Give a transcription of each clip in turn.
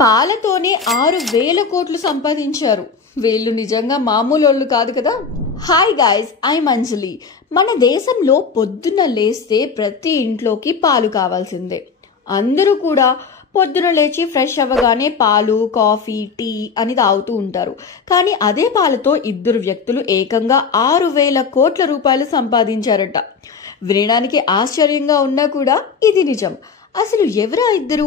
పాలతోనే 6,000 కోట్లు సంపాదించారు. వీళ్ళు నిజంగా మామూలు కాదు కదా. హాయ్ గైస్, ఐఎమ్ అంజలి. మన దేశంలో పొద్దున్న లేస్తే ప్రతి ఇంట్లోకి పాలు కావాల్సిందే. అందరూ కూడా పొద్దున లేచి ఫ్రెష్ అవ్వగానే పాలు, కాఫీ, టీ అని తాగుతూ ఉంటారు. కానీ అదే పాలతో ఇద్దరు వ్యక్తులు ఏకంగా 6,000 కోట్ల రూపాయలు సంపాదించారట. వినడానికి ఆశ్చర్యంగా ఉన్నా కూడా ఇది నిజం. అసలు ఎవరా ఇద్దరు,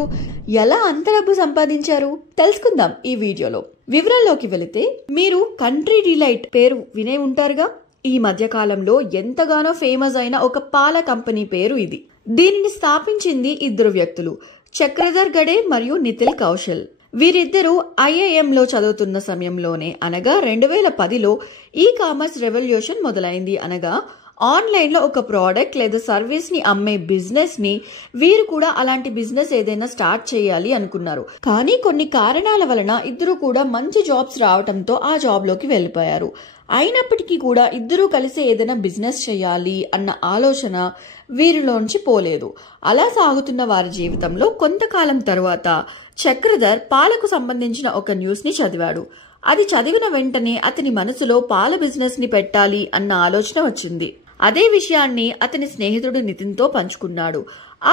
ఎలా అంత డబ్బు సంపాదించారు తెలుసుకుందాం ఈ వీడియోలో. వివరాల్లోకి వెళితే, మీరు కంట్రీ డిలైట్ పేరు వినే ఉంటారుగా. ఈ మధ్య కాలంలో ఎంతగానో ఫేమస్ అయిన ఒక పాల కంపెనీ పేరు ఇది. దీనిని స్థాపించింది ఇద్దరు వ్యక్తులు, చక్రధర్ గడే మరియు నితిన్ కౌశల్. వీరిద్దరూ IIM లో చదువుతున్న సమయంలోనే, అనగా 2010లో ఈ కామర్స్ రెవల్యూషన్ మొదలైంది. అనగా ఆన్లైన్ లో ఒక ప్రోడక్ట్ లేదా సర్వీస్ ని అమ్మే బిజినెస్ ని వీరు కూడా అలాంటి బిజినెస్ ఏదైనా స్టార్ట్ చేయాలి అనుకున్నారు. కానీ కొన్ని కారణాల వలన ఇద్దరు కూడా మంచి జాబ్స్ రావడంతో ఆ జాబ్ లోకి వెళ్లిపోయారు. అయినప్పటికీ కూడా ఇద్దరూ కలిసి ఏదైనా బిజినెస్ చేయాలి అన్న ఆలోచన వీరిలోంచి పోలేదు. అలా సాగుతున్న వారి జీవితంలో కొంతకాలం తరువాత చక్రధర్ పాలకు సంబంధించిన ఒక న్యూస్ ని చదివాడు. అది చదివిన వెంటనే అతని మనసులో పాల బిజినెస్ ని పెట్టాలి అన్న ఆలోచన వచ్చింది. అదే విషయాన్ని అతని స్నేహితుడు నితిన్ తో పంచుకున్నాడు.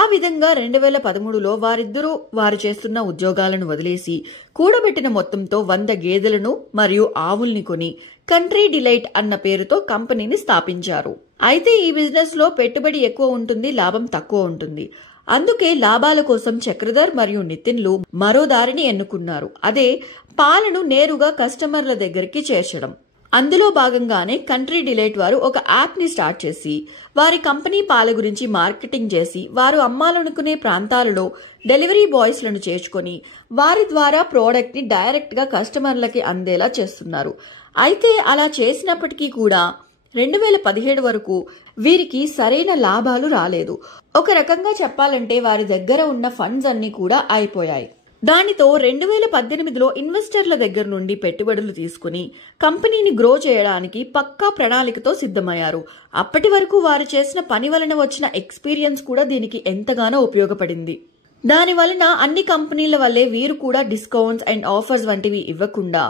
ఆ విధంగా 2013లో వారిద్దరూ వారు చేస్తున్న ఉద్యోగాలను వదిలేసి కూడబెట్టిన మొత్తంతో 100 గేదెలను మరియు ఆవుల్ని కొని కంట్రీ డిలైట్ అన్న పేరుతో కంపెనీని స్థాపించారు. అయితే ఈ బిజినెస్ లో పెట్టుబడి ఎక్కువ ఉంటుంది, లాభం తక్కువ ఉంటుంది. అందుకే లాభాల కోసం చక్రధర్ మరియు నితిన్లు మరో దారిని ఎన్నుకున్నారు. అదే పాలను నేరుగా కస్టమర్ల దగ్గరికి చేర్చడం. అందులో భాగంగానే కంట్రీ డిలైట్ వారు ఒక యాప్ ని స్టార్ట్ చేసి వారి కంపెనీ పాల గురించి మార్కెటింగ్ చేసి వారు అమ్మాలనుకునే ప్రాంతాలలో డెలివరీ బాయ్స్ లను చేర్చుకొని వారి ద్వారా ప్రోడక్ట్ ని డైరెక్ట్ గా కస్టమర్లకి అందేలా చేస్తున్నారు. అయితే అలా చేసినప్పటికీ కూడా 2017 వరకు వీరికి సరైన లాభాలు రాలేదు. ఒక రకంగా చెప్పాలంటే వారి దగ్గర ఉన్న ఫండ్స్ అన్ని కూడా అయిపోయాయి. దానితో 2018లో ఇన్వెస్టర్ల దగ్గర నుండి పెట్టుబడులు తీసుకుని కంపెనీని గ్రో చేయడానికి పక్కా ప్రణాళికతో సిద్ధమయ్యారు. అప్పటి వరకు వారు చేసిన పని వలన వచ్చిన ఎక్స్పీరియన్స్ కూడా దీనికి ఎంతగానో ఉపయోగపడింది. దాని వలన అన్ని కంపెనీల వల్లే వీరు కూడా డిస్కౌంట్స్ అండ్ ఆఫర్స్ వంటివి ఇవ్వకుండా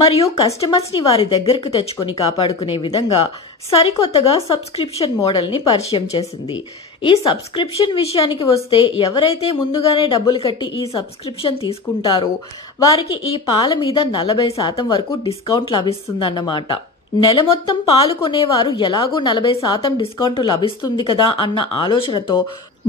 మరియు కస్టమర్స్ ని వారి దగ్గరకు తెచ్చుకొని కాపాడుకునే విధంగా సరికొత్తగా సబ్స్క్రిప్షన్ మోడల్ ని పరిచయం చేసింది. ఈ సబ్స్క్రిప్షన్ విషయానికి వస్తే, ఎవరైతే ముందుగానే డబ్బులు కట్టి ఈ సబ్స్క్రిప్షన్ తీసుకుంటారో వారికి ఈ పాల మీద 40% వరకు డిస్కౌంట్ లభిస్తుందన్నమాట. నెల మొత్తం పాలు కొనేవారు ఎలాగో 40% డిస్కౌంట్ లభిస్తుంది కదా అన్న ఆలోచనతో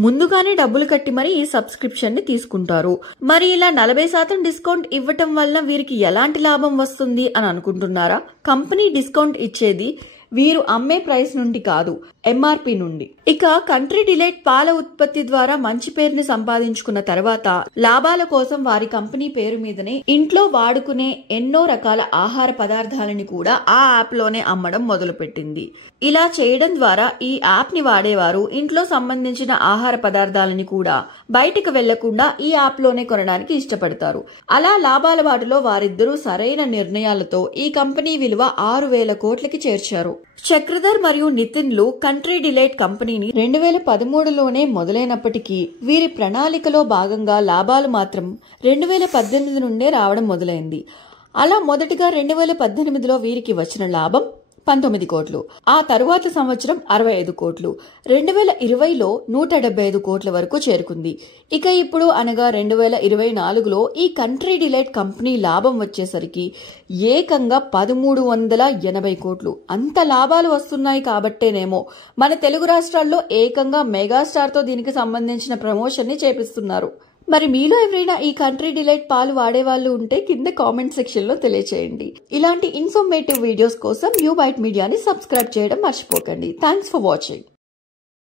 ముందుగానే డబ్బులు కట్టి మరి ఈ సబ్స్క్రిప్షన్ ని తీసుకుంటారు. మరి ఇలా 40% డిస్కౌంట్ ఇవ్వటం వల్ల వీరికి ఎలాంటి లాభం వస్తుంది అని అనుకుంటున్నారా? కంపెనీ డిస్కౌంట్ ఇచ్చేది వీరు అమ్మే ప్రైస్ నుండి కాదు, MRP నుండి. ఇక కంట్రీ డిలైట్ పాల ఉత్పత్తి ద్వారా మంచి పేరుని సంపాదించుకున్న తర్వాత లాభాల కోసం వారి కంపెనీ పేరు మీదనే ఇంట్లో వాడుకునే ఎన్నో రకాల ఆహార పదార్థాలని కూడా ఆ యాప్ లోనే అమ్మడం మొదలుపెట్టింది. ఇలా చేయడం ద్వారా ఈ యాప్ ని వాడేవారు ఇంట్లో సంబంధించిన ఆహార పదార్థాలని కూడా బయటకు వెళ్లకుండా ఈ యాప్ లోనే కొనడానికి ఇష్టపడతారు. అలా లాభాల బాటలో వారిద్దరూ సరైన నిర్ణయాలతో ఈ కంపెనీ విలువ 6,000 కోట్లకి చేర్చారు. చక్రధర్ మరియు నితిన్లు కంట్రీ డిలైట్ కంపెనీని 2013లోనే మొదలైనప్పటికీ వీరి ప్రణాళికలో భాగంగా లాభాలు మాత్రం 2018 నుండే రావడం మొదలైంది. అలా మొదటిగా 2018లో వీరికి వచ్చిన లాభం 19 కోట్లు, ఆ తరువాత సంవత్సరం 65 కోట్లు, 2020లో 175 కోట్ల వరకు చేరుకుంది. ఇక ఇప్పుడు అనగా 2024లో ఈ కంట్రీ డిలైట్ కంపెనీ లాభం వచ్చేసరికి ఏకంగా 1380 కోట్లు. అంత లాభాలు వస్తున్నాయి కాబట్టేనేమో మన తెలుగు రాష్ట్రాల్లో ఏకంగా మెగాస్టార్ తో దీనికి సంబంధించిన ప్రమోషన్ ని చేపిస్తున్నారు. మరి మీలో ఎవరైనా ఈ కంట్రీ డిలైట్ పాలు వాడేవాళ్ళు ఉంటే కింద కామెంట్ సెక్షన్ లో తెలియచేయండి. ఇలాంటి ఇన్ఫర్మేటివ్ వీడియోస్ కోసం న్యూ బైట్ మీడియాని సబ్స్క్రైబ్ చేయడం మర్చిపోకండి. Thanks for watching.